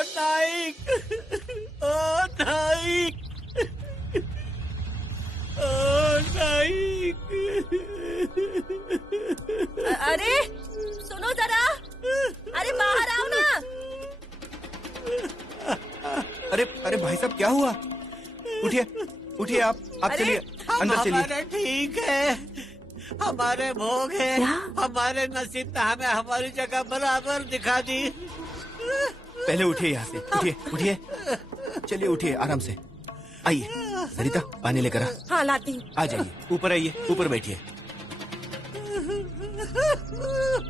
नाइक, ओ नाइक, ओ नाइक। अरे सुनो जरा, अरे बाहर आओ ना। अरे अरे भाई साहब क्या हुआ? उठिए उठिए, आप चलिए अंदर चलिए। हमारे ठीक है, हमारे भोग है, हमारे नसीब ने हमें हमारी जगह बराबर दिखा दी। पहले उठिए यहाँ से, उठिए उठिए, चलिए उठिए आराम से। आइए सरिता, पानी लेकर आ। हाँ लाती हूँ। आ जाइए, ऊपर आइए, ऊपर बैठिए।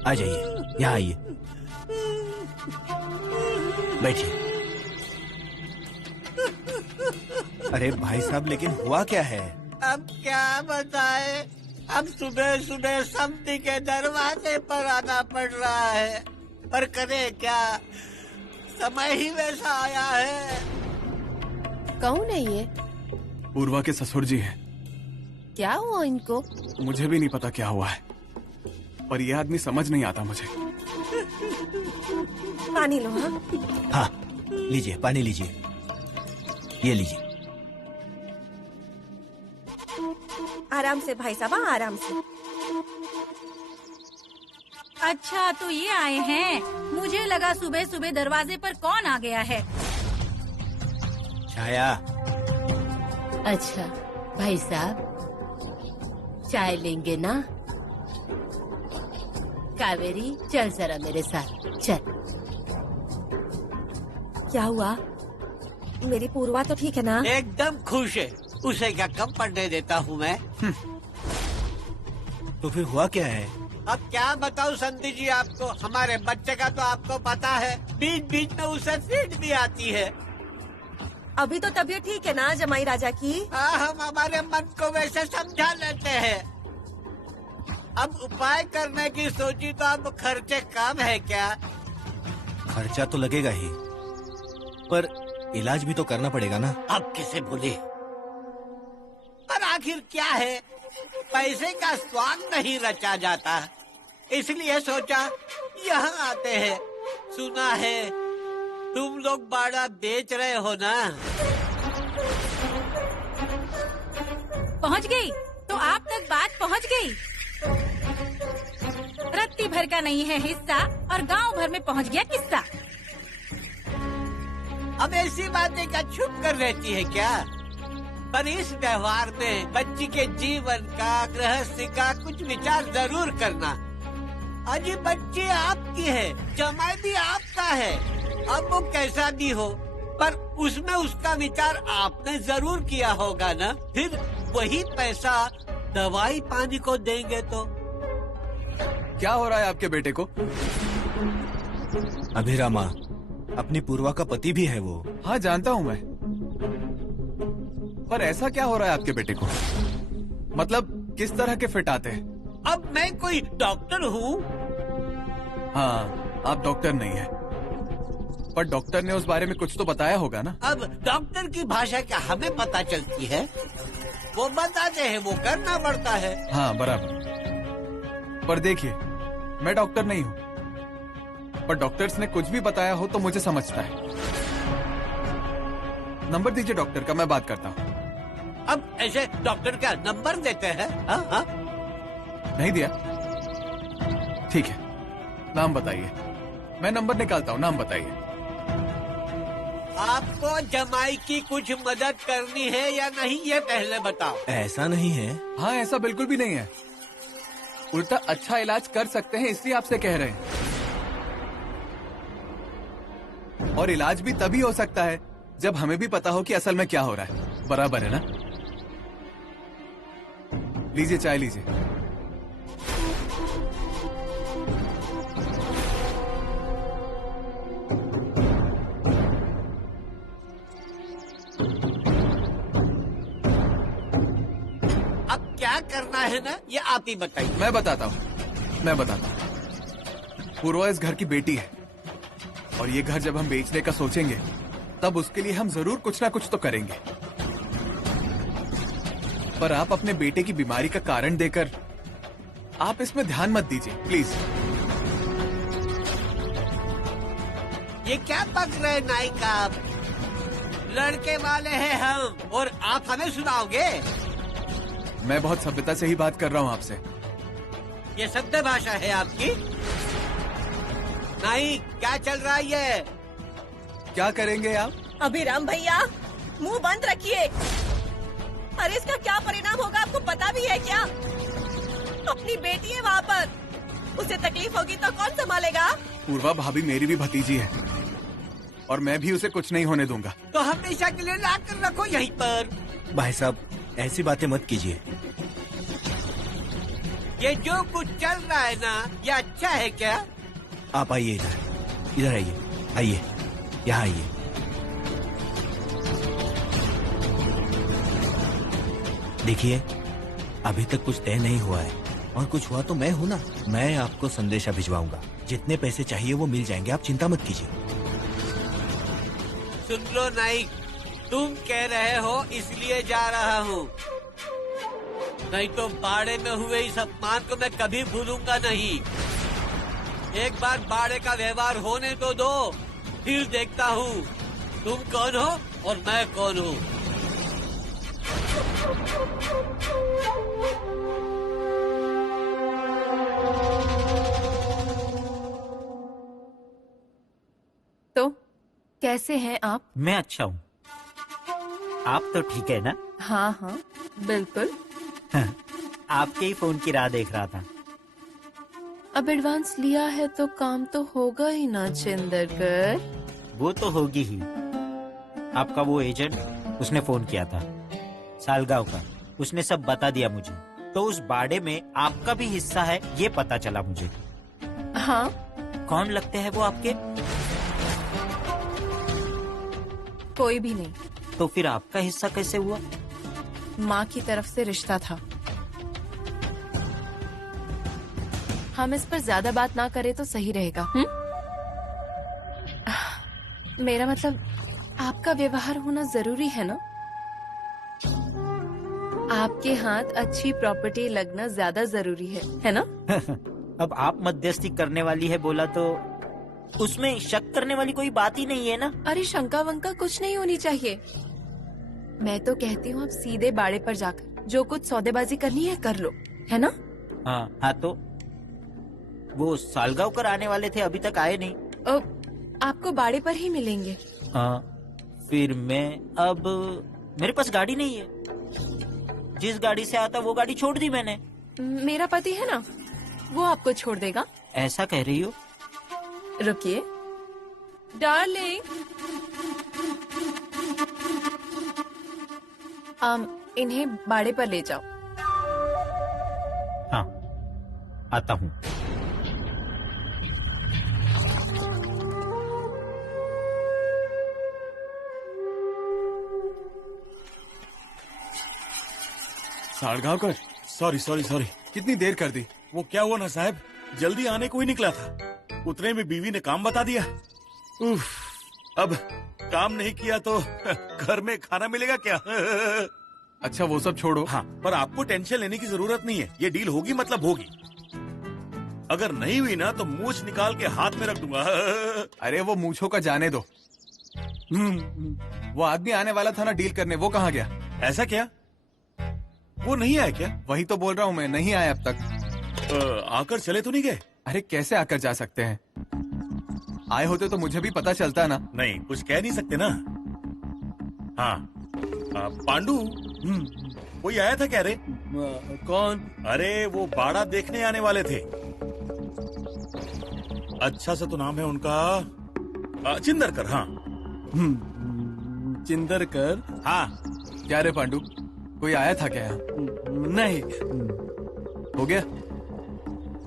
आ जाइए, यहाँ आइए, बैठिए। अरे भाई साहब, लेकिन हुआ क्या है? अब क्या बताए, अब सुबह सुबह समधी के दरवाजे पर आना पड़ रहा है, पर करे क्या, समय ही वैसा आया है। कौन है ये? पूर्वा के ससुर जी हैं। क्या हुआ इनको? मुझे भी नहीं पता क्या हुआ है, पर ये आदमी समझ नहीं आता मुझे। पानी लो। हाँ हाँ लीजिए, पानी लीजिए, ये लीजिए। आराम से भाई साहब, आराम से। अच्छा तो ये आए हैं, मुझे लगा सुबह सुबह दरवाजे पर कौन आ गया है। छाया। अच्छा भाई साहब, चाय लेंगे ना? कावेरी चल जरा मेरे साथ चल। क्या हुआ? मेरी पूर्वा तो ठीक है ना? एकदम खुश है, उसे क्या कम पढ़ने देता हूँ मैं। तो फिर हुआ क्या है? अब क्या बताऊँ संधि जी आपको, हमारे बच्चे का तो आपको पता है, बीच बीच में उसे फिट भी आती है। अभी तो तबीयत ठीक है ना जमाई राजा की? हाँ, हम हमारे मन को वैसे समझा लेते हैं। अब उपाय करने की सोची तो अब खर्चे कम है क्या? खर्चा तो लगेगा ही, पर इलाज भी तो करना पड़ेगा ना। अब किसे बोले, पर आखिर क्या है, पैसे का स्वाद नहीं रचा जाता, इसलिए सोचा यहाँ आते हैं। सुना है तुम लोग बाड़ा बेच रहे हो ना? पहुंच गई तो आप तक बात पहुंच गई। रत्ती भर का नहीं है हिस्सा और गांव भर में पहुंच गया किस्सा। अब ऐसी बातें क्या छुप कर रहती है क्या? पर इस व्यवहार में बच्ची के जीवन का, गृहस्थी का कुछ विचार जरूर करना। अजी बच्ची आपकी है, जमाई भी आपका है, अब वो कैसा भी हो, पर उसमें उसका विचार आपने जरूर किया होगा ना। फिर वही पैसा दवाई पानी को देंगे तो। क्या हो रहा है आपके बेटे को? अभिरामा अपनी पूर्वा का पति भी है वो। हाँ जानता हूँ मैं, पर ऐसा क्या हो रहा है आपके बेटे को? मतलब किस तरह के फिट आते हैं? अब मैं कोई डॉक्टर हूँ? हाँ आप डॉक्टर नहीं है, पर डॉक्टर ने उस बारे में कुछ तो बताया होगा ना। अब डॉक्टर की भाषा क्या हमें पता चलती है? वो बताते हैं, वो करना पड़ता है। हाँ बराबर, पर देखिए मैं डॉक्टर नहीं हूँ, पर डॉक्टर्स ने कुछ भी बताया हो तो मुझे समझता है। नंबर दीजिए डॉक्टर का, मैं बात करता हूँ। अब ऐसे डॉक्टर का नंबर देते हैं? हाँ हाँ। नहीं दिया? ठीक है, नाम बताइए, मैं नंबर निकालता हूँ, नाम बताइए। आपको जमाई की कुछ मदद करनी है या नहीं, ये पहले बताओ। ऐसा नहीं है। हाँ ऐसा बिल्कुल भी नहीं है, उल्टा अच्छा इलाज कर सकते हैं इसलिए आपसे कह रहे हैं। और इलाज भी तभी हो सकता है जब हमें भी पता हो कि असल में क्या हो रहा है। बराबर है ना? लीजिए चाय लीजिए। अब क्या करना है ना, ये आप ही बताइए। मैं बताता हूँ। पूर्वा इस घर की बेटी है, और ये घर जब हम बेचने का सोचेंगे तब उसके लिए हम जरूर कुछ ना कुछ तो करेंगे। पर आप अपने बेटे की बीमारी का कारण देकर आप इसमें ध्यान मत दीजिए प्लीज। ये क्या पक रहे नाइक आप? लड़के वाले हैं हम और आप हमें सुनाओगे? मैं बहुत सभ्यता से ही बात कर रहा हूँ आपसे। ये सभ्य भाषा है आपकी? नाइक क्या चल रहा है ये? क्या करेंगे आप? अभिराम भैया मुंह बंद रखिए। अरे इसका क्या परिणाम होगा आपको पता भी है क्या? अपनी बेटी है वहाँ पर, उसे तकलीफ होगी तो कौन संभालेगा? पूर्वा भाभी मेरी भी भतीजी है और मैं भी उसे कुछ नहीं होने दूंगा। तो हमेशा के लिए ला कर रखो यहीं पर। भाई साहब ऐसी बातें मत कीजिए। ये जो कुछ चल रहा है ना, ये अच्छा है क्या? आप आइए इधर आइए, आइए यहाँ आइए। देखिए अभी तक कुछ तय नहीं हुआ है और कुछ हुआ तो मैं हूँ ना, मैं आपको संदेशा भिजवाऊंगा। जितने पैसे चाहिए वो मिल जाएंगे, आप चिंता मत कीजिए। सुन लो नाइक, तुम कह रहे हो इसलिए जा रहा हूँ, नहीं तो बाड़े में हुए इस अपमान को मैं कभी भूलूंगा नहीं। एक बार बाड़े का व्यवहार होने तो दो, फिर देखता हूँ तुम कौन हो और मैं कौन हूँ। तो कैसे हैं आप? मैं अच्छा हूँ, आप तो ठीक है ना? हाँ हाँ बिल्कुल। आपके ही फोन की राह देख रहा था। अब एडवांस लिया है तो काम तो होगा ही ना चिंदरकर। वो तो होगी ही। आपका वो एजेंट, उसने फोन किया था सालगांव का, उसने सब बता दिया मुझे। तो उस बाड़े में आपका भी हिस्सा है ये पता चला मुझे। हाँ कौन लगते हैं वो आपके? कोई भी नहीं। तो फिर आपका हिस्सा कैसे हुआ? माँ की तरफ से रिश्ता था। हम इस पर ज्यादा बात ना करें तो सही रहेगा। मेरा मतलब आपका व्यवहार होना जरूरी है ना? आपके हाथ अच्छी प्रॉपर्टी लगना ज्यादा जरूरी है ना? अब आप मध्यस्थी करने वाली है बोला तो उसमें शक करने वाली कोई बात ही नहीं है ना? अरे शंका वंका कुछ नहीं होनी चाहिए। मैं तो कहती हूँ आप सीधे बाड़े पर जाकर जो कुछ सौदेबाजी करनी है कर लो, है ना? हाँ तो वो सालगांव कर आने वाले थे, अभी तक आए नहीं। आपको बाड़े पर ही मिलेंगे। हाँ फिर मैं, अब मेरे पास गाड़ी नहीं है, जिस गाड़ी से आता वो गाड़ी छोड़ दी मैंने। मेरा पति है ना, वो आपको छोड़ देगा। ऐसा कह रही हो? रुकिए डार्लिंग, इन्हें बाड़े पर ले जाओ। हाँ आता हूँ। साड़गांवकर, सॉरी कितनी देर कर दी? वो क्या हुआ ना साहब, जल्दी आने को ही निकला था, उतने में बीवी ने काम बता दिया। उफ, अब काम नहीं किया तो घर में खाना मिलेगा क्या? अच्छा वो सब छोड़ो। हाँ, पर आपको टेंशन लेने की जरूरत नहीं है, ये डील होगी मतलब होगी। अगर नहीं हुई ना तो मूछ निकाल के हाथ में रख दूंगा। अरे वो मूछों का जाने दो। वो आदमी आने वाला था ना डील करने, वो कहाँ गया? ऐसा क्या? वो नहीं आया क्या? वही तो बोल रहा हूँ मैं, नहीं आया अब तक। आकर चले तो नहीं गए? अरे कैसे आकर जा सकते हैं? आए होते तो मुझे भी पता चलता ना। नहीं, कुछ कह नहीं सकते ना। हाँ पांडू, कोई आया था क्या रे? कौन? अरे वो बाड़ा देखने आने वाले थे। अच्छा सा तो नाम है उनका, चिंदरकर। हाँ चिंदरकर? हाँ। क्या रे पांडू, कोई आया था क्या यहाँ? नहीं। हो गया,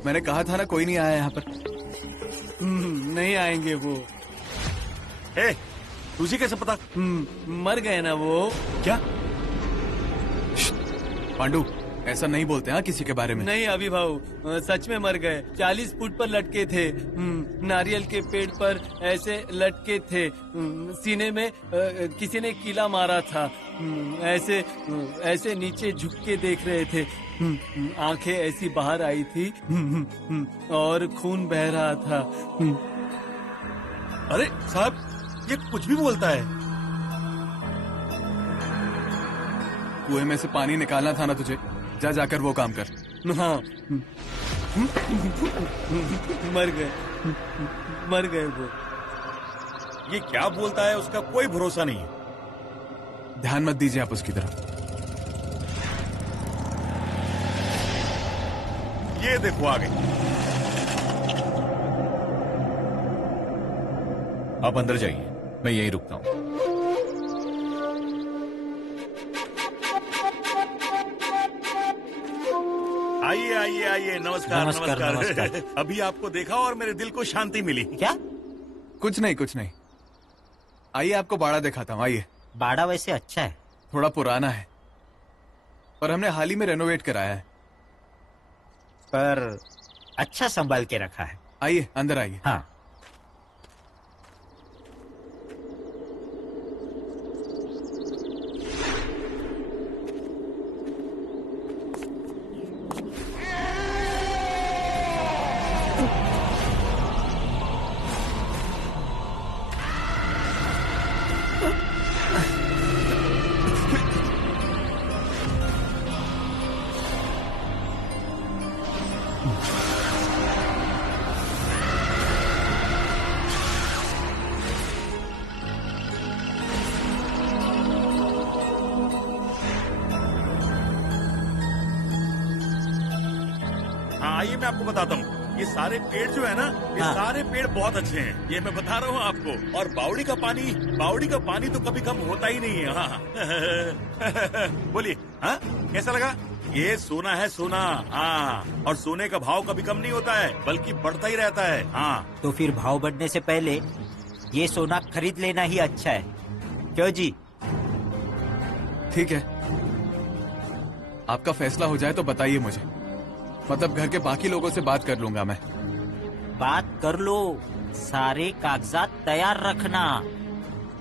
मैंने कहा था ना कोई नहीं आया यहाँ पर। नहीं आएंगे वो। तुझे कैसे पता? मर गए ना वो। क्या? पांडू ऐसा नहीं बोलते हाँ किसी के बारे में। नहीं अभिभाव, सच में मर गए। 40 फुट पर लटके थे, नारियल के पेड़ पर ऐसे लटके थे। सीने में किसी ने कीला मारा था। ऐसे ऐसे नीचे झुक के देख रहे थे। आंखें ऐसी बाहर आई थी और खून बह रहा था। अरे साहब, ये कुछ भी बोलता है। कुएं में से पानी निकालना था ना तुझे, जा जाकर वो काम कर। हाँ, मर गए वो। ये क्या बोलता है, उसका कोई भरोसा नहीं है। ध्यान मत दीजिए आप उसकी तरफ। ये देखो आ गई। आप अंदर जाइए, मैं यहीं रुकता हूँ। आइए आइए आइए, नमस्कार नमस्कार, नमस्कार। नमस्कार। अभी आपको देखा और मेरे दिल को शांति मिली। क्या? कुछ नहीं। आइए आपको बाड़ा दिखाता हूँ, आइए। बाड़ा वैसे अच्छा है। थोड़ा पुराना है, पर हमने हाल ही में रेनोवेट कराया है। पर अच्छा संभाल के रखा है। आइए अंदर आइए। हाँ। हाँ आइए, मैं आपको बताता हूँ। ये सारे पेड़ जो है ना, ये हाँ। सारे पेड़ बहुत अच्छे हैं, ये मैं बता रहा हूँ आपको। और बावड़ी का पानी तो कभी कम होता ही नहीं है। हाँ। बोलिए, हाँ कैसा लगा? ये सोना है, सोना। हाँ, और सोने का भाव कभी कम नहीं होता है, बल्कि बढ़ता ही रहता है। हाँ, तो फिर भाव बढ़ने से पहले ये सोना खरीद लेना ही अच्छा है, क्यों जी? ठीक है, आपका फैसला हो जाए तो बताइए मुझे। मतलब घर के बाकी लोगों से बात कर लूंगा मैं। बात कर लो, सारे कागजात तैयार रखना।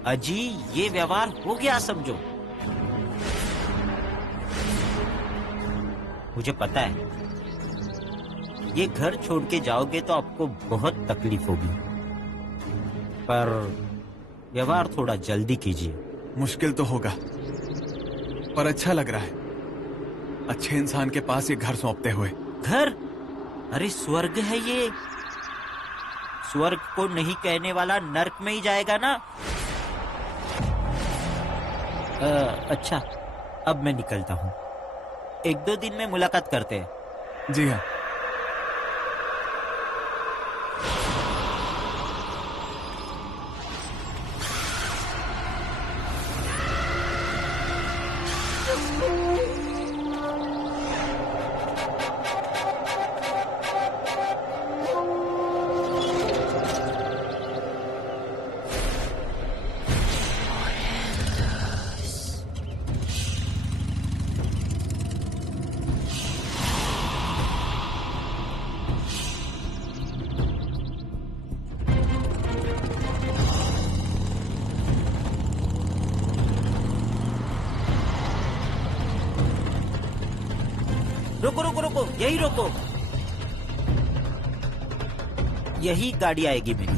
अजी, ये व्यवहार हो गया समझो। मुझे पता है ये घर छोड़ के जाओगे तो आपको बहुत तकलीफ होगी, पर व्यवहार थोड़ा जल्दी कीजिए। मुश्किल तो होगा, पर अच्छा लग रहा है अच्छे इंसान के पास ये घर सौंपते हुए। घर? अरे स्वर्ग है ये। स्वर्ग को नहीं कहने वाला नर्क में ही जाएगा ना। अच्छा, अब मैं निकलता हूँ, 1-2 दिन में मुलाकात करते हैं। जी हाँ। रुको रुको रुको, यही रुको। यही गाड़ी आएगी मेरी।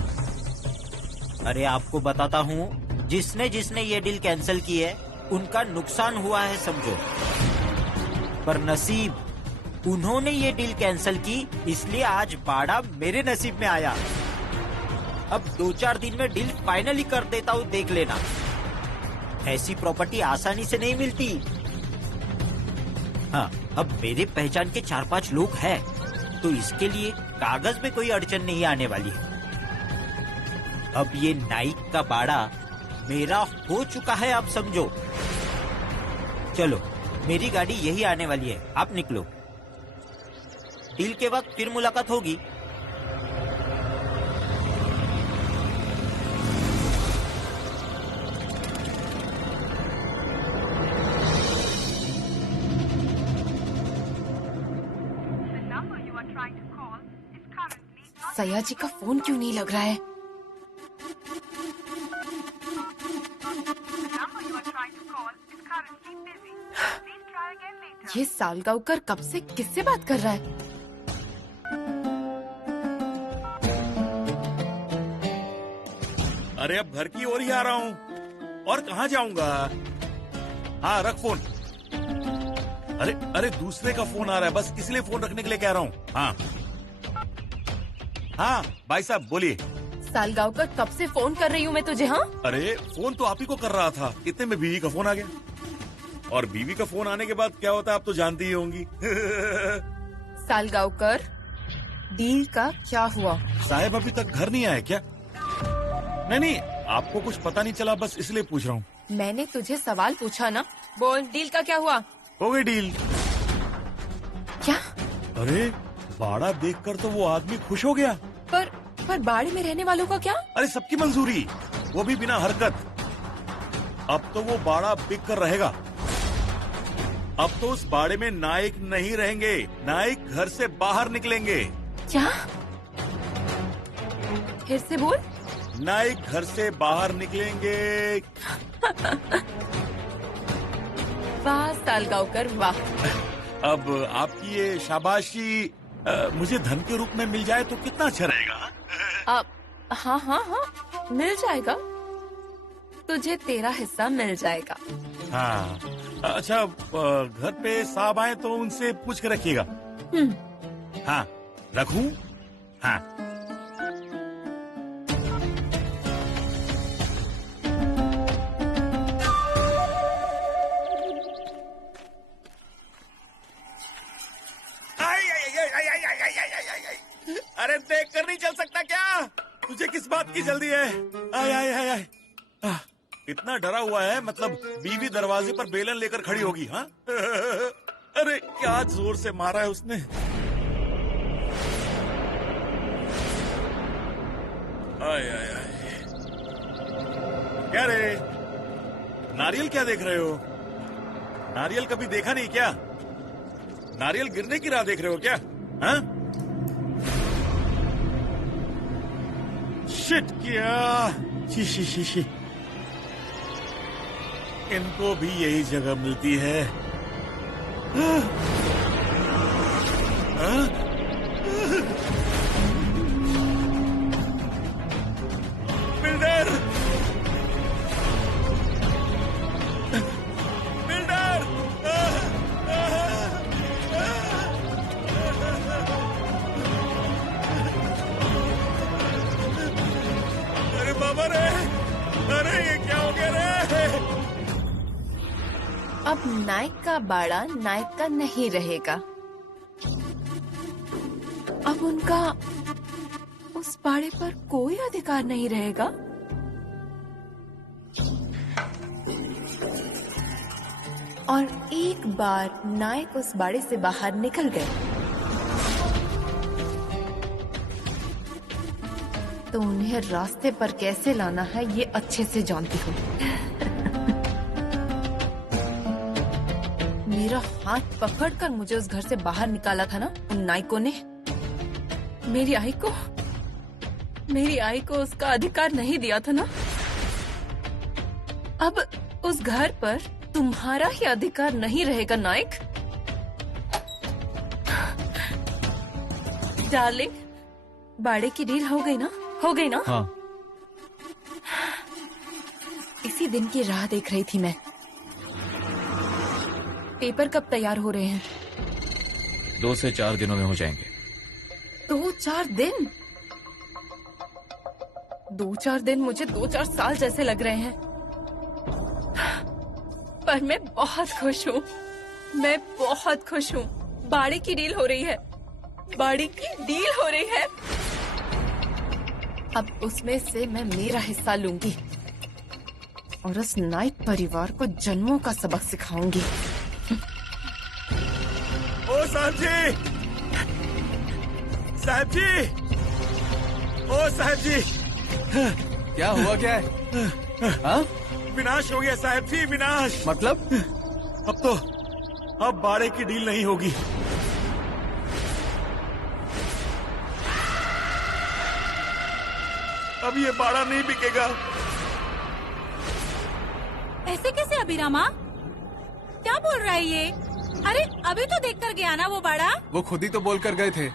अरे आपको बताता हूँ, जिसने जिसने ये डील कैंसिल की है उनका नुकसान हुआ है समझो। पर नसीब, उन्होंने ये डील कैंसिल की, इसलिए आज बाड़ा मेरे नसीब में आया। अब 2-4 दिन में डील फाइनली कर देता हूँ, देख लेना। ऐसी प्रॉपर्टी आसानी से नहीं मिलती। हाँ, अब मेरे पहचान के 4-5 लोग हैं, तो इसके लिए कागज में कोई अड़चन नहीं आने वाली है। अब ये नाइक का बाड़ा मेरा हो चुका है, आप समझो। चलो, मेरी गाड़ी यही आने वाली है, आप निकलो। डील के वक्त फिर मुलाकात होगी। सया जी का फोन क्यों नहीं लग रहा है? ये सालगांवकर कब से किससे बात कर रहा है? अरे अब घर की ओर ही आ रहा हूँ, और कहाँ जाऊंगा। हाँ रख फोन। अरे अरे दूसरे का फोन आ रहा है, बस इसलिए फोन रखने के लिए कह रहा हूँ। हाँ हाँ भाई साहब बोलिए। सालगांवकर, कब से फोन कर रही हूँ मैं तुझे। हाँ, अरे फोन तो आप ही को कर रहा था, इतने में बीवी का फोन आ गया, और बीवी का फोन आने के बाद क्या होता है आप तो जानती ही होंगी। सालगांवकर, डील का क्या हुआ? साहब अभी तक घर नहीं आए क्या? नहीं नहीं, आपको कुछ पता नहीं चला, बस इसलिए पूछ रहा हूँ। मैंने तुझे सवाल पूछा ना, बोल डील का क्या हुआ? हो गई डील। क्या? अरे बाड़ा देखकर तो वो आदमी खुश हो गया। पर बाड़े में रहने वालों का क्या? अरे सबकी मंजूरी, वो भी बिना हरकत। अब तो वो बाड़ा बिक कर रहेगा। अब तो उस बाड़े में नायक नहीं रहेंगे, नायक घर से बाहर निकलेंगे। क्या? फिर से बोल। नायक घर से बाहर निकलेंगे। वाह सालगांवकर वाह। अब आपकी ये शाबाशी मुझे धन के रूप में मिल जाए तो कितना अच्छा रहेगा। अब हाँ हाँ हाँ, मिल जाएगा तुझे, तेरा हिस्सा मिल जाएगा। हाँ अच्छा, घर पे साहब आए तो उनसे पूछ के रखिएगा। हाँ रखूं? हाँ अरे देख कर नहीं चल सकता क्या? तुझे किस बात की जल्दी है? आय आय आय आय। इतना डरा हुआ है, मतलब बीवी दरवाजे पर बेलन लेकर खड़ी होगी। हाँ अरे क्या जोर से मारा है उसने। आय आय आय। क्या रे, नारियल क्या देख रहे हो? नारियल कभी देखा नहीं क्या? नारियल गिरने की राह देख रहे हो क्या? हाँ? शिट क्या? She she she she. इनको भी यही जगह मिलती है। हाँ? बिल्डर! बिल्डर! अरे बाबा रे! अरे ये क्या हो गया रे? अब नायक का बाड़ा नायक का नहीं रहेगा। अब उनका उस बाड़े पर कोई अधिकार नहीं रहेगा। और एक बार नायक उस बाड़े से बाहर निकल गए तो उन्हें रास्ते पर कैसे लाना है ये अच्छे से जानती हूँ। मेरा हाथ पकड़कर मुझे उस घर से बाहर निकाला था ना उन नायकों ने। मेरी आई को उसका अधिकार नहीं दिया था ना। अब उस घर पर तुम्हारा ही अधिकार नहीं रहेगा नायक। डार्लिंग, बाड़े की डील हो गई ना? हो गई ना? हाँ। इसी दिन की राह देख रही थी मैं। पेपर कब तैयार हो रहे हैं? 2 से 4 दिनों में हो जाएंगे। 2-4 दिन? 2-4 दिन मुझे 2-4 साल जैसे लग रहे हैं। पर मैं बहुत खुश हूँ। मैं बहुत खुश हूँ। बाड़ी की डील हो रही है। बाड़ी की डील हो रही है। अब उसमें से मैं मेरा हिस्सा लूंगी और उस नाइट परिवार को जन्मों का सबक सिखाऊंगी। ओ साहब जी! साहब जी! ओ साहब जी! क्या हुआ, क्या है? हाँ? विनाश हो गया साहब जी, विनाश। मतलब? अब बाड़े की डील नहीं होगी। अब ये बाड़ा नहीं बिकेगा। ऐसे कैसे अभिरामा? क्या बोल रहा है ये? अरे अभी तो देख कर गया ना वो बाड़ा। वो खुद ही तो बोल कर गए थे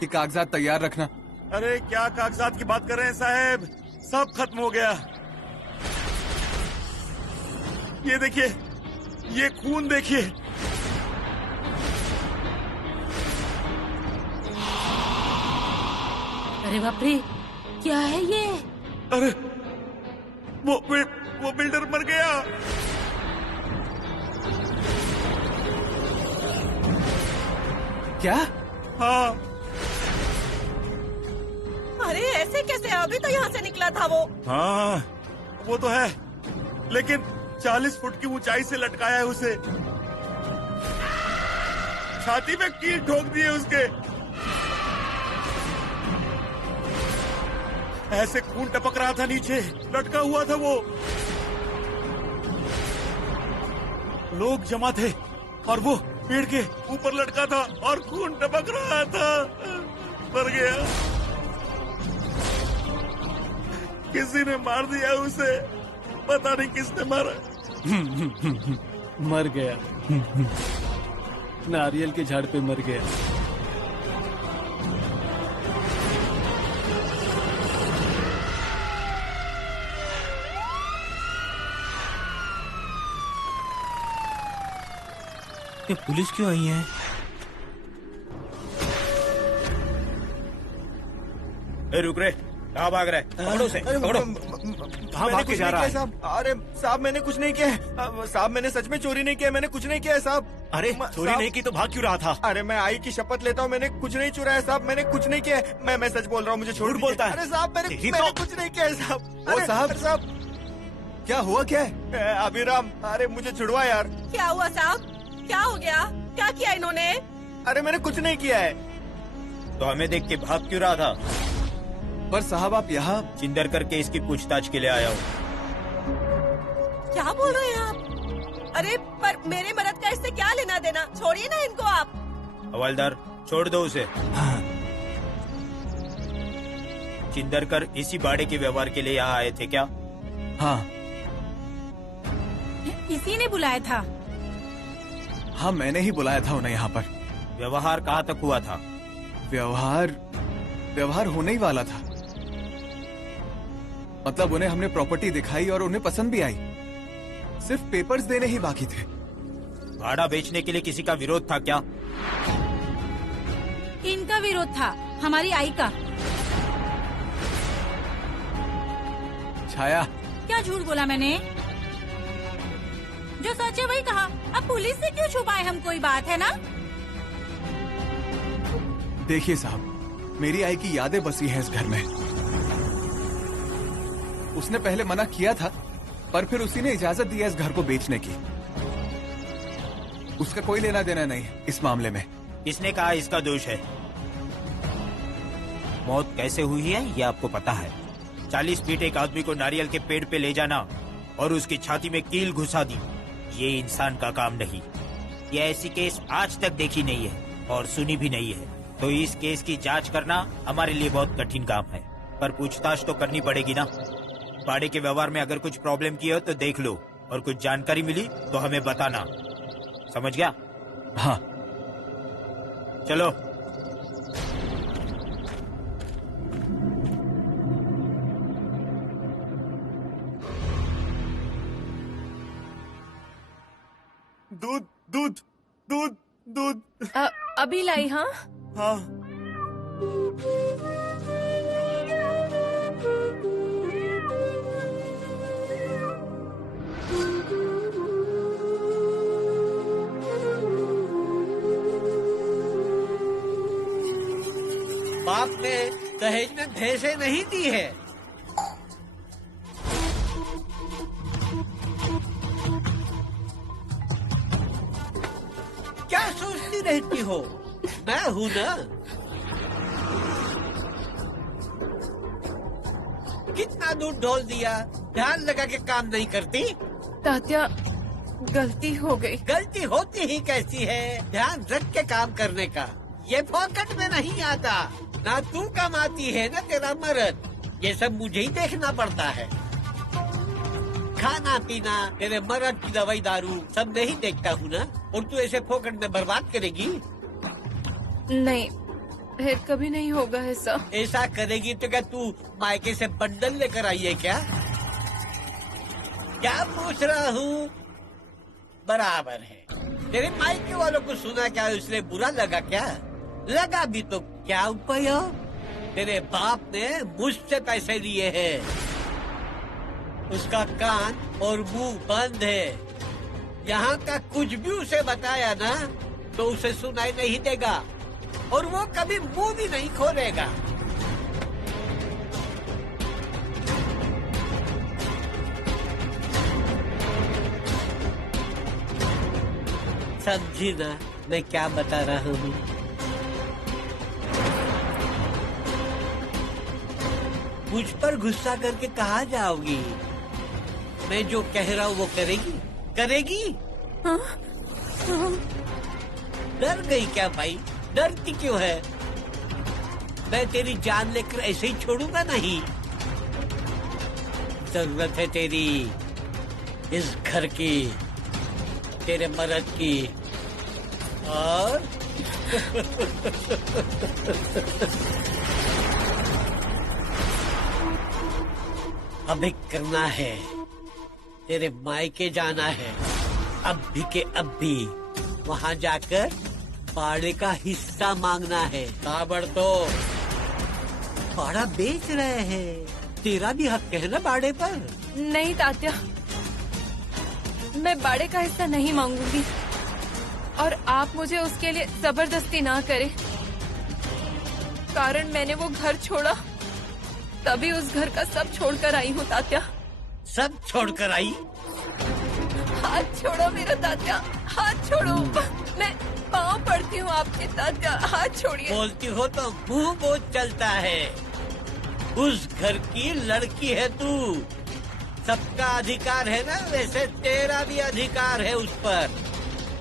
कि कागजात तैयार रखना। अरे क्या कागजात की बात कर रहे हैं साहब? सब खत्म हो गया। ये देखिए, ये खून देखिए। अरे बाप रे, क्या है ये? अरे वो बिल्डर मर गया। क्या? हाँ, अरे ऐसे कैसे? अभी तो यहाँ से निकला था वो। हाँ, वो तो है, लेकिन 40 फुट की ऊंचाई से लटकाया है उसे। छाती में कील ठोक दी है उसके। ऐसे खून टपक रहा था नीचे, लटका हुआ था वो। लोग जमा थे और वो पेड़ के ऊपर लटका था और खून टपक रहा था। मर गया। किसी ने मार दिया उसे, पता नहीं किसने मारा। मर गया। नारियल के झाड़ पे मर गया। ये पुलिस क्यों आई है? रुक रे, कहाँ भाग रहा है? पकड़ो उसे, पकड़ो। कहाँ भाग के जा रहा है? साहब, अरे साहब मैंने कुछ नहीं किया है। साहब मैंने सच में चोरी नहीं किया, मैंने कुछ नहीं किया है साहब। अरे चोरी साहब- नहीं की तो भाग क्यों रहा था? अरे मैं आई की शपथ लेता हूँ, मैंने कुछ नहीं चुराया साहब, मैंने कुछ नहीं किया है। मैं सच बोल रहा हूँ, मुझे छोड़ झूठ दीजिए। बोलता है। अरे साहब मैंने तेरी मैंने तो- कुछ नहीं किया है साहब। ओ अरे साहब। क्या हुआ? क्या है अभिराम? अरे मुझे छुड़वा यार। क्या हुआ साहब? क्या हो गया? क्या किया इन्होंने? अरे मैंने कुछ नहीं किया है। तो हमें देख के भाग क्यों रहा था? पर साहब आप यहाँ चिंदर करके इसकी पूछताछ के लिए आया हूँ। क्या बोल रहे हैं आप? अरे पर मेरे मदद का इससे क्या लेना देना? छोड़िए ना इनको आप। हवलदार, छोड़ दो उसे। चिंदर कर इसी बाड़े के व्यवहार के लिए यहाँ आए थे क्या? हाँ इसी ने बुलाया था। हाँ मैंने ही बुलाया था उन्हें यहाँ पर। व्यवहार कहाँ तक हुआ था? व्यवहार होने ही वाला था। मतलब उन्हें हमने प्रॉपर्टी दिखाई और उन्हें पसंद भी आई। सिर्फ पेपर्स देने ही बाकी थे। भाड़ा बेचने के लिए किसी का विरोध था क्या? इनका विरोध था, हमारी आई का। छाया, क्या झूठ बोला मैंने? जो सच है वही कहा। अब पुलिस से क्यों छुपाए हम कोई बात, है ना? देखिए साहब, मेरी आई की यादें बसी हैं इस घर में। उसने पहले मना किया था, पर फिर उसी ने इजाजत दी है इस घर को बेचने की। उसका कोई लेना देना नहीं है इस मामले में। किसने कहा इसका दोष है? मौत कैसे हुई है ये आपको पता है? 40 फीट एक आदमी को नारियल के पेड़ पे ले जाना और उसकी छाती में कील घुसा दी, ये इंसान का काम नहीं। ये ऐसी केस आज तक देखी नहीं है और सुनी भी नहीं है। तो इस केस की जांच करना हमारे लिए बहुत कठिन काम है, पर पूछताछ तो करनी पड़ेगी ना। बाड़े के व्यवहार में अगर कुछ प्रॉब्लम की हो तो देख लो, और कुछ जानकारी मिली तो हमें बताना। समझ गया? हाँ चलो। दूध दूध दूध दूध। अभी लाई। हाँ हाँ बाप ने दहेज में भैंसे नहीं दी है। क्या सोचती रहती हो? मैं हूं ना। कितना दूध ढोल दिया, ध्यान लगा के काम नहीं करती। तात्या, गलती हो गई। गलती होती ही कैसी है? ध्यान रख के काम करने का। ये फोकट में नहीं आता। ना तू कमाती है ना तेरा मर्द। ये सब मुझे ही देखना पड़ता है। खाना पीना, तेरे मर्द की दवाई दारू सब नहीं देखता हूँ ना। और तू ऐसे फोकट में बर्बाद करेगी? नहीं, फिर कभी नहीं होगा ऐसा। ऐसा करेगी तो क्या तू मायके से बंडल लेकर आई है क्या? क्या पूछ रहा हूँ? बराबर है। तेरे मायके वालों को सुना क्या, इसलिए बुरा लगा क्या? लगा भी तो क्या उपाय हो? तेरे बाप ने मुझसे पैसे लिए हैं। उसका कान और मुंह बंद है। यहाँ का कुछ भी उसे बताया ना तो उसे सुनाई नहीं देगा और वो कभी मुंह भी नहीं खोलेगा। समझी ना मैं क्या बता रहा हूँ? मुझ पर गुस्सा करके कहाँ जाओगी? मैं जो कह रहा हूँ वो करेगी? करेगी? डर गई क्या भाई? डरती क्यों है? मैं तेरी जान लेकर ऐसे ही छोड़ूंगा नहीं। जरूरत है तेरी इस घर की, तेरे मर्द की और अभी करना है। तेरे मायके जाना है अब भी के अब भी। वहाँ जाकर बाड़े का हिस्सा मांगना है। ताबड़तोड़ बाड़ा बेच रहे हैं, तेरा भी हक है ना बाड़े पर? नहीं तात्या, मैं बाड़े का हिस्सा नहीं मांगूंगी और आप मुझे उसके लिए जबरदस्ती ना करें। कारण मैंने वो घर छोड़ा, तभी उस घर का सब छोड़कर आई हूँ तात्या। सब छोड़कर आई? हाथ छोड़ो मेरा तात्या, हाथ छोड़ो। मैं पाँव पड़ती हूँ आपके तात्या, हाथ छोड़िए। बोलती हो तो मुंह बोझ चलता है। उस घर की लड़की है तू। सबका अधिकार है ना, वैसे तेरा भी अधिकार है उस पर।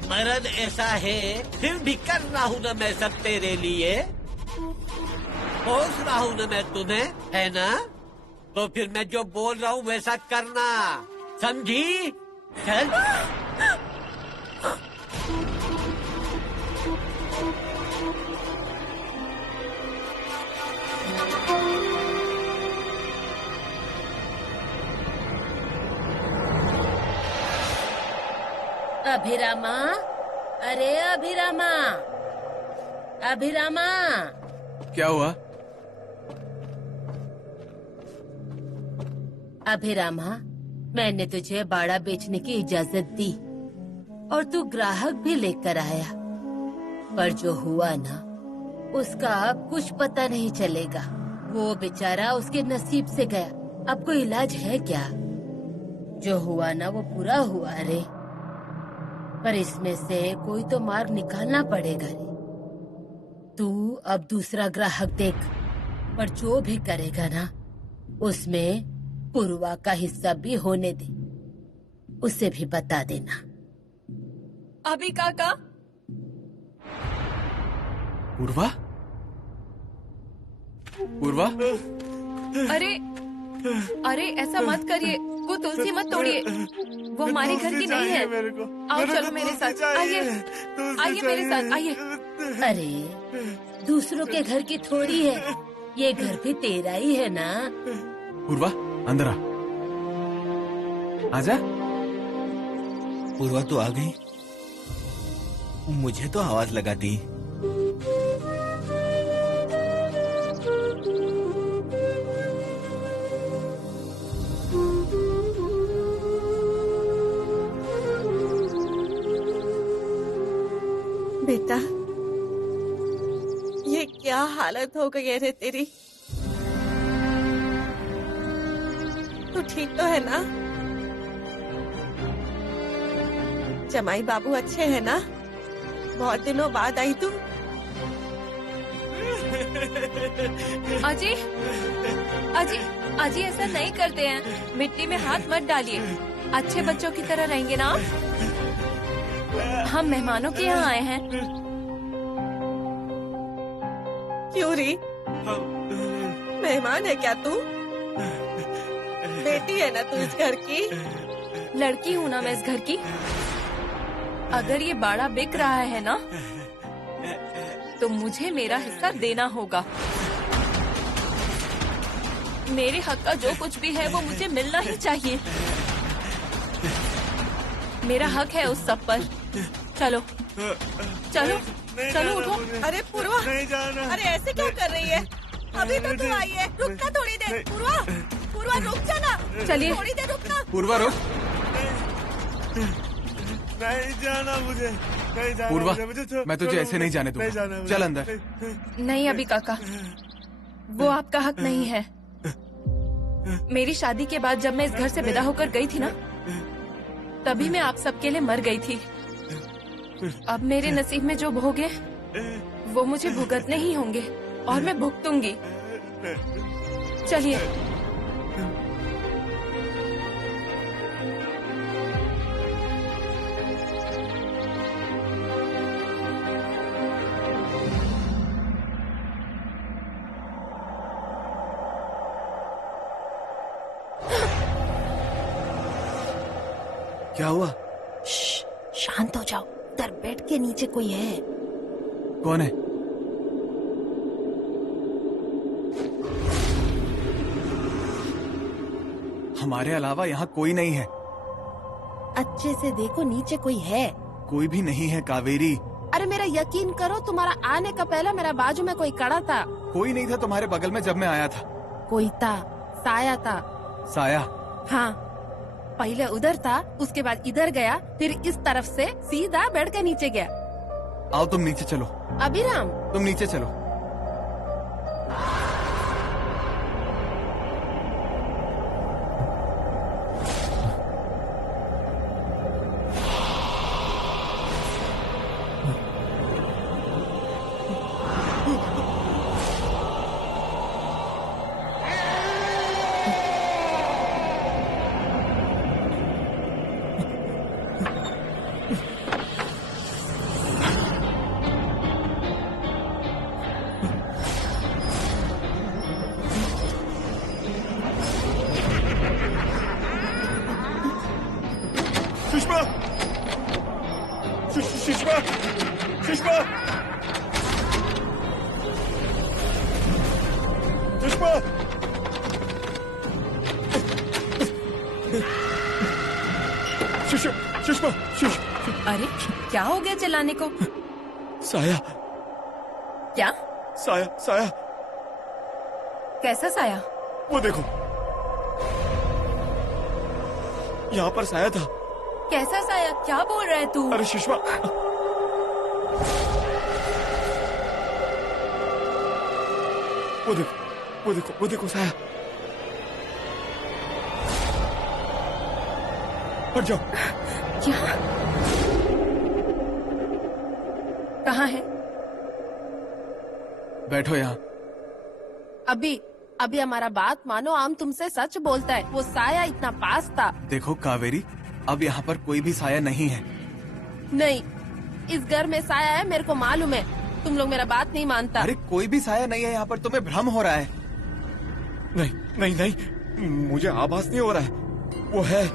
मर्द ऐसा है फिर भी कर रहा हूँ ना मैं सब तेरे लिए। पोस रहा हूँ ना मैं तुम्हें, है ना? तो फिर मैं जो बोल रहा हूँ वैसा करना, समझी? चल। अभिरामा, अरे अभिरामा, अभिरामा। क्या हुआ? अभिरामा, मैंने तुझे बाड़ा बेचने की इजाजत दी और तू ग्राहक भी लेकर आया, पर जो हुआ ना उसका अब कुछ पता नहीं चलेगा। वो बेचारा उसके नसीब से गया, अब कोई इलाज है क्या? जो हुआ ना वो पूरा हुआ रे, पर इसमें से कोई तो मार्ग निकालना पड़ेगा रे। तू अब दूसरा ग्राहक देख, पर जो भी करेगा ना उसमें पूर्वा का हिस्सा भी होने दे, उसे भी बता देना। अभी काका। पूर्वा? पूर्वा? अरे अरे ऐसा मत करिए, वो तुलसी मत तोड़िए, वो हमारे घर की नहीं है। आओ चलो मेरे साथ, आइए आइए मेरे साथ आइए। अरे दूसरों के घर की थोड़ी है, ये घर भी तेरा ही है ना। पूर्वा अंदर आ, आजा। पूर्वा तो आ गई, मुझे तो आवाज लगा दी। बेटा, ये क्या हालत हो गई है रे तेरी? तू ठीक तो है ना? जमाई बाबू अच्छे है ना? बहुत दिनों बाद आई तू। अजी अजी अजी ऐसा नहीं करते हैं, मिट्टी में हाथ मत डालिए। अच्छे बच्चों की तरह रहेंगे ना? हम मेहमानों के यहाँ आए हैं। क्यों री? मेहमान है क्या तू? बेटी है ना तू इस घर की? लड़की हूँ ना मैं इस घर की। अगर ये बाड़ा बिक रहा है ना तो मुझे मेरा हिस्सा देना होगा। मेरे हक का जो कुछ भी है वो मुझे मिलना ही चाहिए। मेरा हक है उस सब पर। चलो चलो चलो उठो। अरे पूर्वा, अरे ऐसे क्यों कर रही है? अभी तो तू आई है, रुकना थोड़ी देर। पूर्वा, पूर्वा रुक जाना। चलिए। थोड़ी देर रुकना। पूर्वा रुक। नहीं जाना मुझे, नहीं जाना पूर्वा, मुझे, मैं तुझे ऐसे नहीं जाने दूंगा। चल अंदर। नहीं अभी काका, वो आपका हक नहीं है। मेरी शादी के बाद जब मैं इस घर से विदा होकर गई थी ना, तभी मैं आप सबके लिए मर गई थी। अब मेरे नसीब में जो भोगे वो मुझे भुगतने ही होंगे और मैं भुगतूंगी। चलिए। क्या हुआ? शांत हो जाओ, उधर बेड के नीचे कोई है। कौन है? हमारे अलावा यहाँ कोई नहीं है। अच्छे से देखो, नीचे कोई है। कोई भी नहीं है कावेरी। अरे मेरा यकीन करो, तुम्हारा आने का पहले मेरा बाजू में कोई खड़ा था। कोई नहीं था तुम्हारे बगल में जब मैं आया था। कोई था, साया था। साया? हाँ, पहले उधर था, उसके बाद इधर गया, फिर इस तरफ से सीधा बेड के नीचे गया। आओ तुम नीचे चलो। अभिराम, तुम नीचे चलो। सुषमा, सुषमा, सुषमा, सुषमा, सुषमा, अरे क्या हो गया चिल्लाने को? साया, क्या? साया, साया, कैसा साया? वो देखो, यहाँ पर साया था। कैसा साया? क्या बोल रहा है तू? अरे सुषमा, वो देखो, वो देखो, वो देखो साया। हट जाओ। क्या? कहाँ है? बैठो यहाँ। अभी हमारा बात मानो, हम तुमसे सच बोलता है। वो साया इतना पास था। देखो कावेरी, अब यहाँ पर कोई भी साया नहीं है। नहीं, इस घर में साया है, मेरे को मालूम है। तुम लोग मेरा बात नहीं मानता। अरे कोई भी साया नहीं है यहाँ पर, तुम्हें भ्रम हो रहा है। नहीं, नहीं, नहीं, मुझे आभास नहीं हो रहा है। वो है,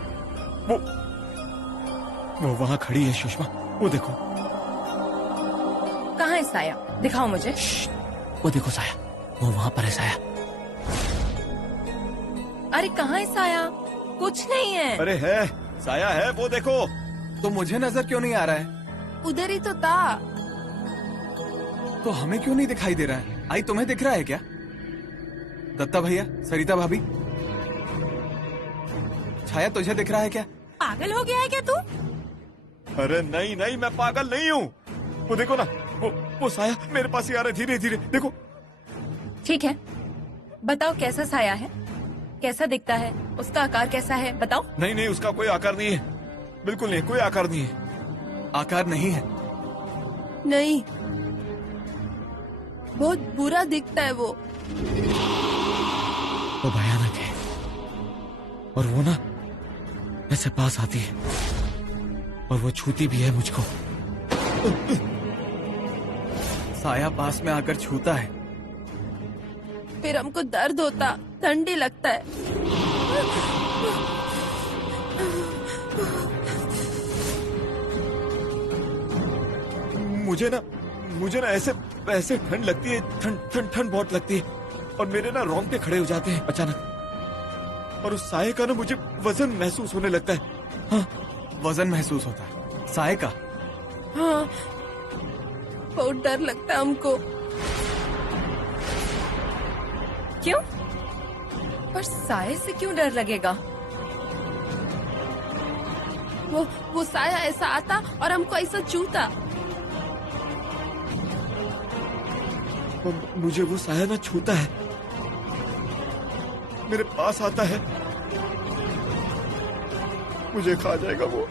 वो वहाँ खड़ी है सुषमा, वो देखो। कहाँ है साया? दिखाओ मुझे। वो देखो साया, वो वहाँ पर है साया। अरे कहाँ है साया? कुछ नहीं है। अरे है, साया है, वो देखो। तो मुझे नजर क्यों नहीं आ रहा है? उधर ही तो था। तो हमें क्यों नहीं दिखाई दे रहा है? आई तुम्हें दिख रहा है क्या? दत्ता भैया, सरिता भाभी, छाया तुझे दिख रहा है क्या? पागल हो गया है क्या तू? अरे नहीं, नहीं, मैं पागल नहीं हूँ। वो देखो ना, वो साया मेरे पास ही आ रहा है, धीरे धीरे। देखो। ठीक है, बताओ कैसा साया है, कैसा दिखता है, उसका आकार कैसा है, बताओ। नहीं, नहीं, उसका कोई आकार नहीं है, बिल्कुल नहीं, कोई आकार नहीं है। आकार नहीं है? नहीं, बहुत बुरा दिखता है वो। वो भयानक है, और वो ना ऐसे पास आती है, और वो छूती भी है मुझको। साया पास में आकर छूता है? फिर हमको दर्द होता, ठंडी लगता है। मुझे ना ऐसे ठंड लगती है, ठंड बहुत लगती है और मेरे ना रोंगटे खड़े हो जाते हैं अचानक। और उस साये का ना मुझे वजन महसूस होने लगता है। हाँ, वजन महसूस होता है साये का। हाँ, बहुत डर लगता है हमको। क्यों? पर साये से क्यों डर लगेगा? वो साया ऐसा आता और हमको ऐसा छूता। मुझे वो साया ना छूता है, मेरे पास आता है, मुझे खा जाएगा वो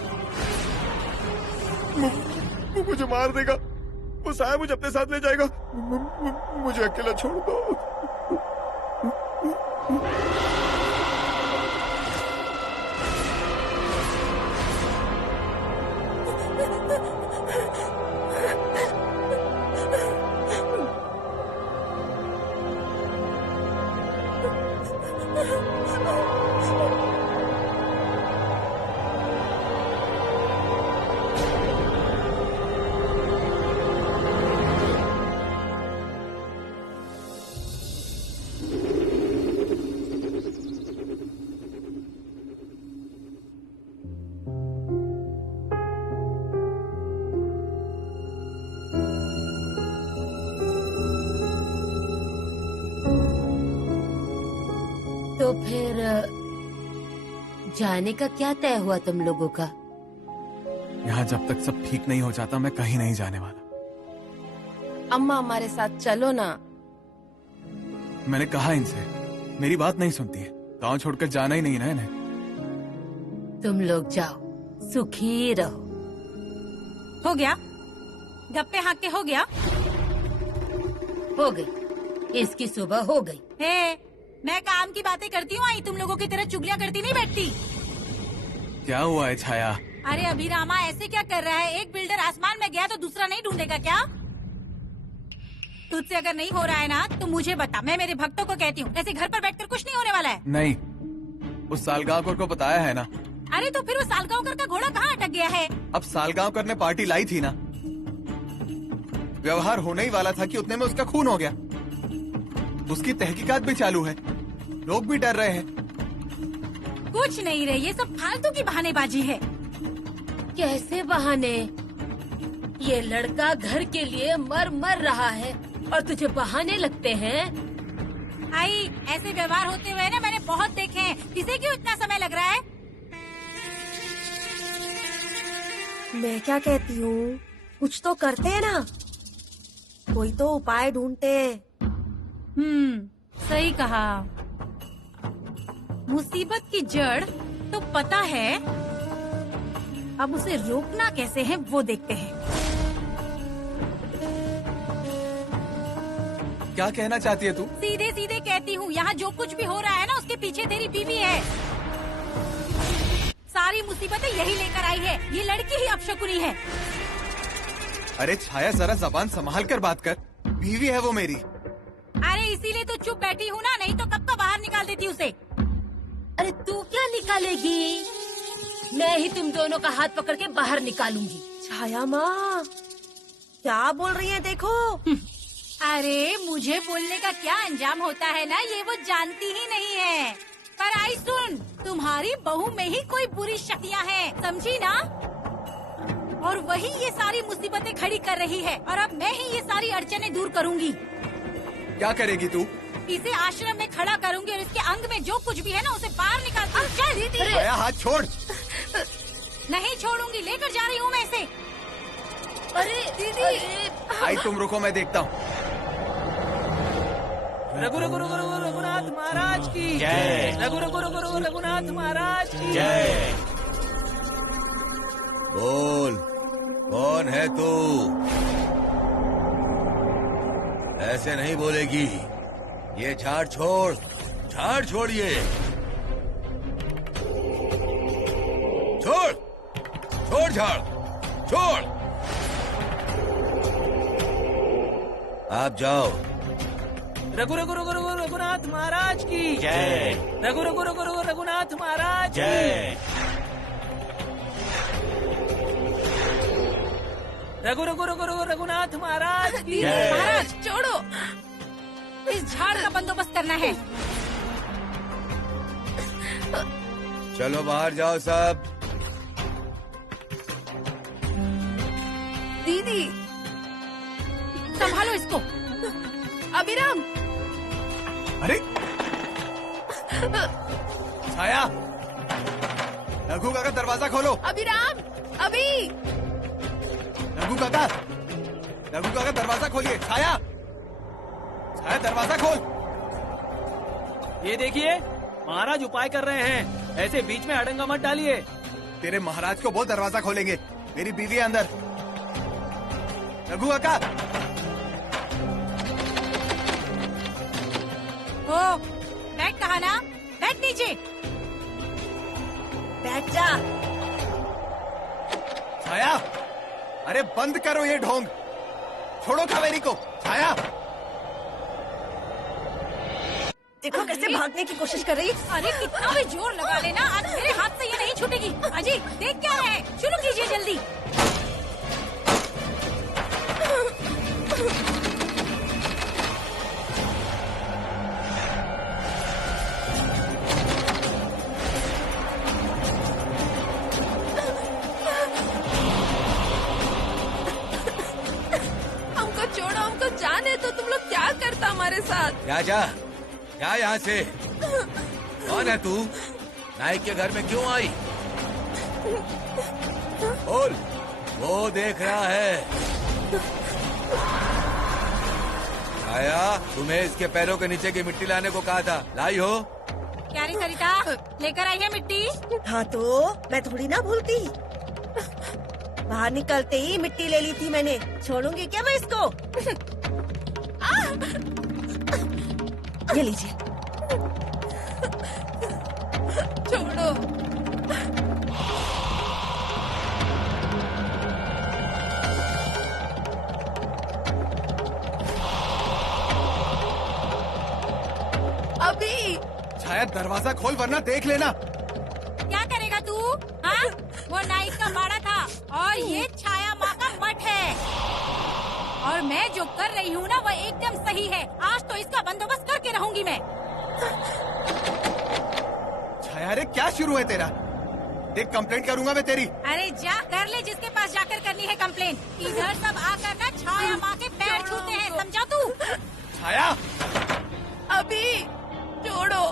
मुझे मार देगा। वो साया मुझे अपने साथ ले जाएगा। मुझे अकेला छोड़ दो। तो फिर जाने का क्या तय हुआ तुम लोगों का? यहाँ जब तक सब ठीक नहीं हो जाता मैं कहीं नहीं जाने वाला। अम्मा हमारे साथ चलो ना। मैंने कहा इनसे, मेरी बात नहीं सुनती है। गांव छोड़कर जाना ही नहीं ना इन्हें। तुम लोग जाओ, सुखी रहो। हो गया? गप्पे हाँक के हो गया? हो गई, इसकी सुबह हो गई। मैं काम की बातें करती हूँ, आई तुम लोगों की तरह चुगलियाँ करती नहीं बैठती। क्या हुआ है छाया? अरे अभिरामा ऐसे क्या कर रहा है? एक बिल्डर आसमान में गया तो दूसरा नहीं ढूंढेगा क्या? तुझसे अगर नहीं हो रहा है ना तो मुझे बता, मैं मेरे भक्तों को कहती हूँ, ऐसे घर पर बैठकर कुछ नहीं होने वाला है। नहीं, उस सालगांवकर को बताया है ना। अरे तो फिर वो सालगांवकर का घोड़ा कहाँ अटक गया है? अब सालगांवकर ने पार्टी लाई थी ना, व्यवहार होने ही वाला था कि उतने में उसका खून हो गया। उसकी तहकीकात भी चालू है, लोग भी डर रहे हैं। कुछ नहीं रहे, ये सब फालतू की बहानेबाजी है। कैसे बहाने? ये लड़का घर के लिए मर रहा है और तुझे बहाने लगते हैं? आई ऐसे व्यवहार होते हुए ना मैंने बहुत देखे हैं। इसे क्यों इतना समय लग रहा है? मैं क्या कहती हूँ, कुछ तो करते हैं ना, कोई तो उपाय ढूंढते। सही कहा। मुसीबत की जड़ तो पता है, अब उसे रोकना कैसे है वो देखते हैं। क्या कहना चाहती है तू? सीधे सीधे कहती हूँ, यहाँ जो कुछ भी हो रहा है ना उसके पीछे तेरी बीवी है। सारी मुसीबतें यही लेकर आई है। ये लड़की ही अपशकुनी है। अरे छाया जरा जबान संभाल कर बात कर, बीवी है वो मेरी। अरे इसीलिए तो चुप बैठी हूँ ना, नहीं तो कब का बाहर निकाल देती उसे। अरे तू क्या निकालेगी? मैं ही तुम दोनों का हाथ पकड़ के बाहर निकालूंगी। छाया माँ क्या बोल रही है देखो। अरे मुझे बोलने का क्या अंजाम होता है ना, ये वो जानती ही नहीं है। पर आई सुन, तुम्हारी बहू में ही कोई बुरी शक्तियाँ हैं, समझी ना? और वही ये सारी मुसीबतें खड़ी कर रही है और अब मैं ही ये सारी अड़चनें दूर करूंगी। क्या करेगी तू? इसे आश्रम में खड़ा करूंगी और इसके अंग में जो कुछ भी है ना उसे बाहर निकालती हूँ। चल दीदी। छाया हाथ छोड़। नहीं छोड़ूंगी, लेकर जा रही हूँ मैं इसे। अरे दीदी, आई तुम रुको, मैं देखता हूँ। रघु रघु रघु रघु रघुनाथ महाराज की जय। रघु रघु रघु रघु रघुनाथ महाराज की जय। बोल, कौन है तू? ऐसे नहीं बोलेगी। ये झाड़ छोड़, झाड़ छोड़िए। छोड़, छोड़ झाड़, छोड़। आप जाओ। रघु रघु रघु रघु रघुनाथ महाराज की जय। रघु रघु रघु रघु रघुनाथ महाराज जय। रघुनाथ महाराज की महाराज छोड़ो, इस झाड़ का बंदोबस्त करना है। चलो बाहर जाओ सब। दीदी, संभालो इसको। अभिराम, अरे छाया, रघु काका दरवाजा खोलो। अभिराम, अभी रघु काका दरवाजा खोलिए। छाया, छाया दरवाजा खोल। ये देखिए, महाराज उपाय कर रहे हैं, ऐसे बीच में अड़ंगा मत डालिए। तेरे महाराज को बोल दरवाजा खोलेंगे, मेरी बीवी है अंदर। रघु काका, ओ, बैठ कहा ना, बैठ नीचे। बैठ जा। छाया, अरे बंद करो ये ढोंग, छोड़ो कावेरी को। छाया, देखो कैसे भागने की कोशिश कर रही। अरे कितना भी जोर लगा लेना, आज मेरे हाथ से ये नहीं छूटेगी। अजी देख क्या है, शुरू कीजिए जल्दी। हमको छोड़ो, हमको जाने तो। तुम लोग क्या करता हमारे साथ? जा यहाँ से। कौन है तू? नाइक के घर में क्यों आई? बोल, वो देख रहा है। आया, तुम्हें इसके पैरों के नीचे की मिट्टी लाने को कहा था, लाई हो? क्या रे सरिता, लेकर आई है मिट्टी? हाँ तो मैं थोड़ी ना भूलती। बाहर निकलते ही मिट्टी ले ली थी मैंने। छोड़ूंगी क्या मैं इसको? ये लीजिए। छोड़ो। अभी छाया दरवाजा खोल वरना देख लेना। क्या करेगा तू? हाँ, वो नाइक का बाड़ा था और ये छाया माँ का मठ है। और मैं जो कर रही हूँ ना, वो एकदम सही है। आज तो इसका बंदोबस्त करके रहूंगी मैं। छाया, अरे क्या शुरू है तेरा? देख, कंप्लेंट करूंगा मैं तेरी। अरे जा कर ले, जिसके पास जाकर करनी है कंप्लेन। इधर सब आकर ना छाया माँ के पैर छूते हैं, समझा तू? छाया, अभी छोड़ो।